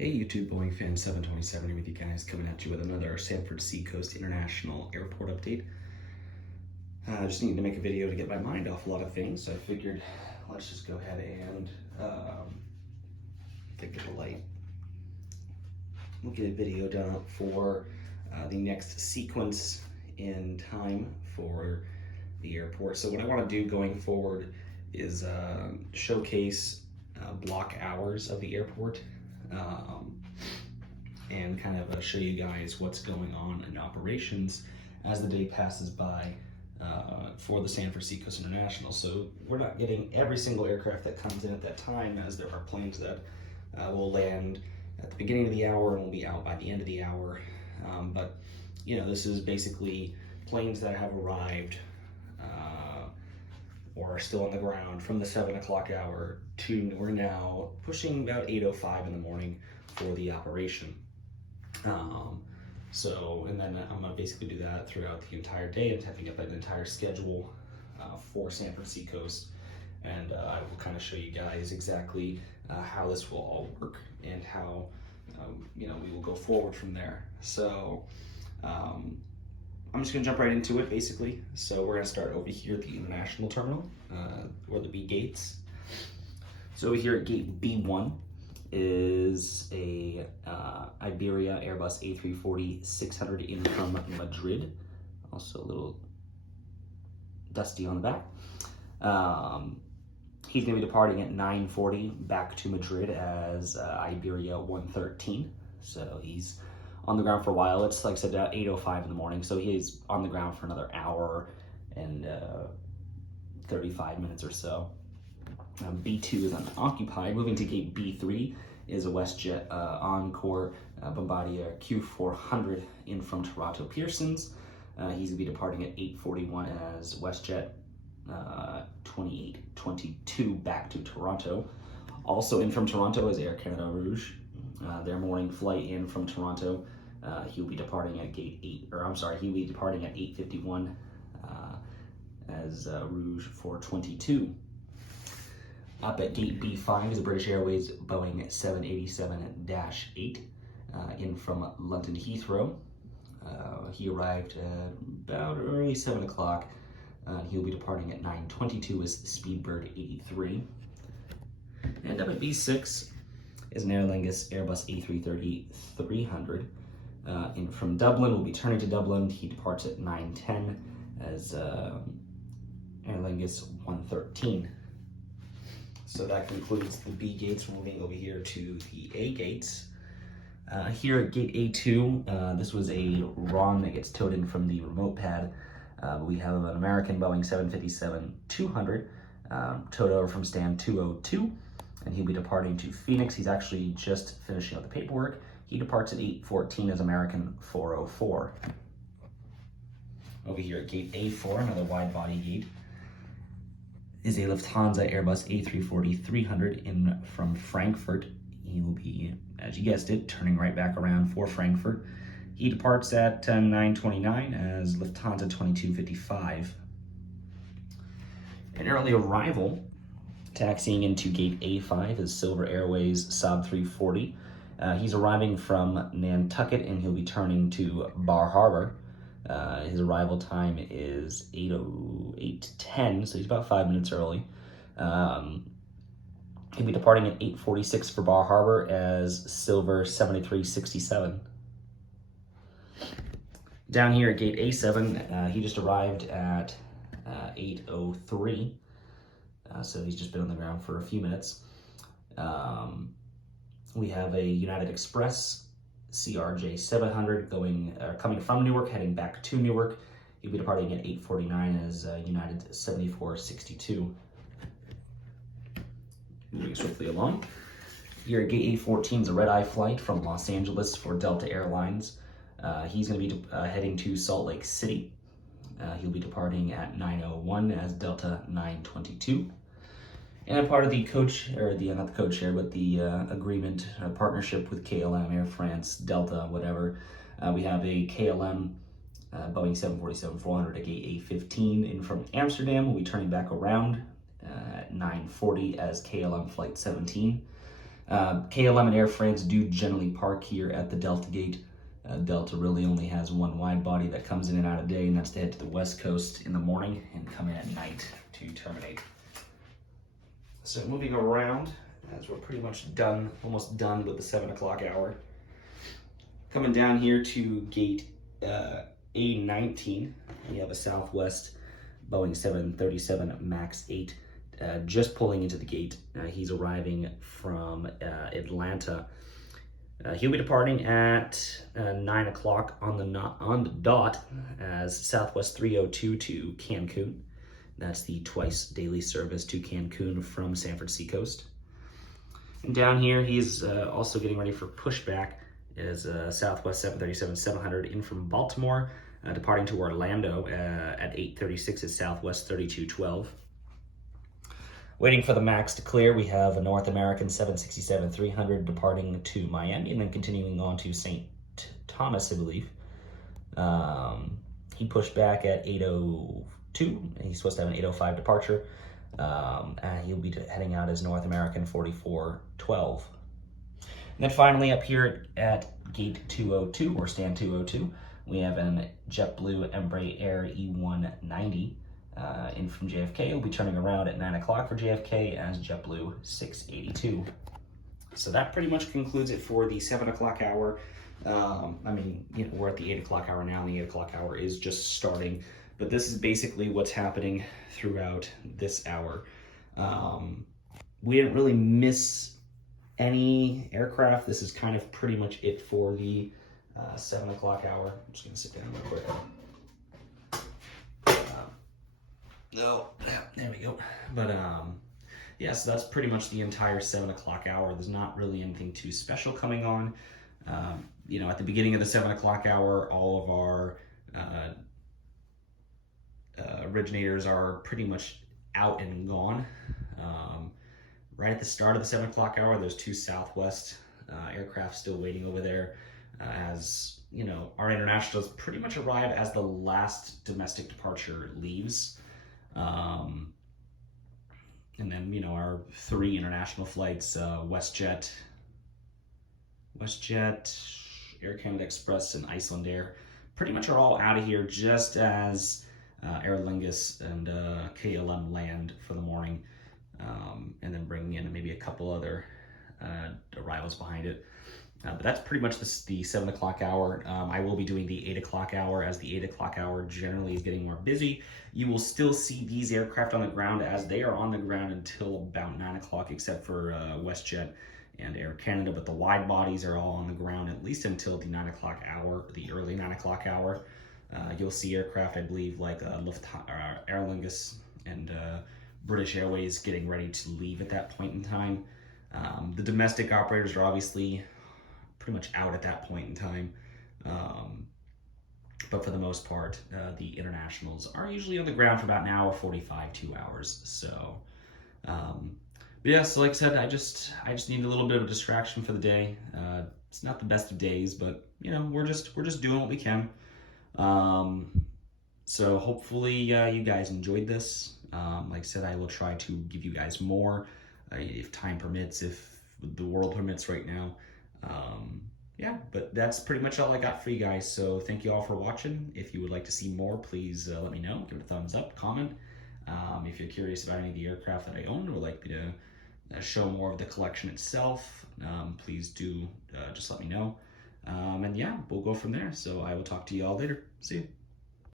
Hey YouTube, Boeing fan 727 here with you guys, coming at you with another Sanford Seacoast International Airport update. I just needed to make a video to get my mind off a lot of things, so I figured let's just go ahead and get the light. We'll get a video done up for the next sequence in time for the airport. So what I want to do going forward is showcase block hours of the airport. And kind of show you guys what's going on in operations as the day passes by for the Sanford Seacoast International. So we're not getting every single aircraft that comes in at that time, as there are planes that will land at the beginning of the hour and will be out by the end of the hour. But you know, this is basically planes that have arrived or are still on the ground from the 7 o'clock hour to we're now pushing about 8:05 in the morning for the operation. And then I'm gonna basically do that throughout the entire day and typing up an entire schedule for Sanford Seacoast, and I will kind of show you guys exactly how this will all work and how we will go forward from there. So I'm just gonna jump right into it basically. So we're gonna start over here at the international terminal, or the B gates. So over here at gate B1 is a Iberia Airbus A340-600 in from Madrid. Also a little dusty on the back. He's going to be departing at 9:40 back to Madrid as Iberia 113. So he's on the ground for a while. It's like I said, 8:05 in the morning. So he's on the ground for another hour and 35 minutes or so. B2 is unoccupied. Moving to gate B3 is a WestJet Encore Bombardier Q400 in from Toronto Pearsons. He's going to be departing at 8:41 as WestJet 2822 back to Toronto. Also in from Toronto is Air Canada Rouge. Their morning flight in from Toronto. He'll be departing at he'll be departing at 8:51 as Rouge 422. Up at gate B5 is a British Airways Boeing 787-8 in from London Heathrow. He arrived at about early 7 o'clock. He'll be departing at 9:22 as Speedbird 83. And up at B6 is an Aer Lingus Airbus A330-300 in from Dublin. We'll be turning to Dublin. He departs at 9:10 as Aer Lingus 113. So that concludes the B gates. Moving over here to the A gates. Here at gate A2, this was a RON that gets towed in from the remote pad. We have an American Boeing 757-200 towed over from stand 202, and he'll be departing to Phoenix. He's actually just finishing up the paperwork. He departs at 8:14 as American 404. Over here at gate A4, another wide body gate, is a Lufthansa Airbus A340-300 in from Frankfurt. He will be, as you guessed it, turning right back around for Frankfurt. He departs at 9:29 as Lufthansa 2255. An early arrival, taxiing into gate A5 is Silver Airways Saab 340. He's arriving from Nantucket and he'll be turning to Bar Harbor. His arrival time is 8:10, so he's about 5 minutes early. He'll be departing at 8:46 for Bar Harbor as Silver 7367. Down here at gate A7, he just arrived at 8:03, so he's just been on the ground for a few minutes. We have a United Express CRJ 700 coming from Newark, heading back to Newark. He'll be departing at 8:49 as United 7462. Moving swiftly along. Here at gate A14 is a red-eye flight from Los Angeles for Delta Airlines. He's going to be heading to Salt Lake City. He'll be departing at 9:01 as Delta 922. And part of the agreement, partnership with KLM, Air France, Delta, whatever, we have a KLM Boeing 747-400 at gate A15 in from Amsterdam. We'll be turning back around at 9:40 as KLM Flight 17. KLM and Air France do generally park here at the Delta gate. Delta really only has one wide body that comes in and out of day, and that's to head to the West Coast in the morning and come in at night to terminate. So moving around, as we're pretty much done, almost done with the 7 o'clock hour. Coming down here to gate A19, we have a Southwest Boeing 737 MAX 8 just pulling into the gate. He's arriving from Atlanta. He'll be departing at 9 o'clock on the dot as Southwest 302 to Cancun. That's the twice daily service to Cancun from Sanford Seacoast. And down here, he's also getting ready for pushback as Southwest 737-700 in from Baltimore, departing to Orlando at 8:36 at Southwest 3212. Waiting for the MAX to clear, we have a North American 767-300 departing to Miami and then continuing on to St. Thomas, I believe. He pushed back at 8:02. He's supposed to have an 8:05 departure. And he'll be heading out as North American 4412. And then finally up here at gate 202, or stand 202, we have an JetBlue Embraer E190 in from JFK. He'll be turning around at 9 o'clock for JFK as JetBlue 682. So that pretty much concludes it for the 7 o'clock hour. We're at the 8 o'clock hour now, and the 8 o'clock hour is just starting. But this is basically what's happening throughout this hour. We didn't really miss any aircraft. This is kind of pretty much it for the 7 o'clock hour. I'm just going to sit down real quick. There we go. But yeah, so that's pretty much the entire 7 o'clock hour. There's not really anything too special coming on. At the beginning of the 7 o'clock hour, all of our originators are pretty much out and gone. Right at the start of the 7 o'clock hour, there's 2 Southwest aircraft still waiting over there. As you know, our internationals pretty much arrive as the last domestic departure leaves. And then, our 3 international flights, WestJet, Air Canada Express, and Iceland Air, pretty much are all out of here just as Aer Lingus and KLM land for the morning, and then bringing in maybe a couple other arrivals behind it. But that's pretty much the 7 o'clock hour. I will be doing the 8 o'clock hour, as the 8 o'clock hour generally is getting more busy. You will still see these aircraft on the ground, as they are on the ground until about 9 o'clock, except for WestJet and Air Canada. But the wide bodies are all on the ground at least until the 9 o'clock hour, the early 9 o'clock hour. You'll see aircraft, I believe, like Aer Lingus and British Airways getting ready to leave at that point in time. The domestic operators are obviously pretty much out at that point in time. But for the most part, the internationals are usually on the ground for about an hour 45, 2 hours. So, but yeah, so like I said, I just need a little bit of a distraction for the day. It's not the best of days, but we're just doing what we can. So hopefully you guys enjoyed this. Like I said, I will try to give you guys more if time permits, if the world permits right now. Yeah, but that's pretty much all I got for you guys. So thank you all for watching. If you would like to see more, please let me know. Give it a thumbs up, comment. If you're curious about any of the aircraft that I own or would like me to show more of the collection itself, please do just let me know. And yeah, we'll go from there. So I will talk to you all later. See you.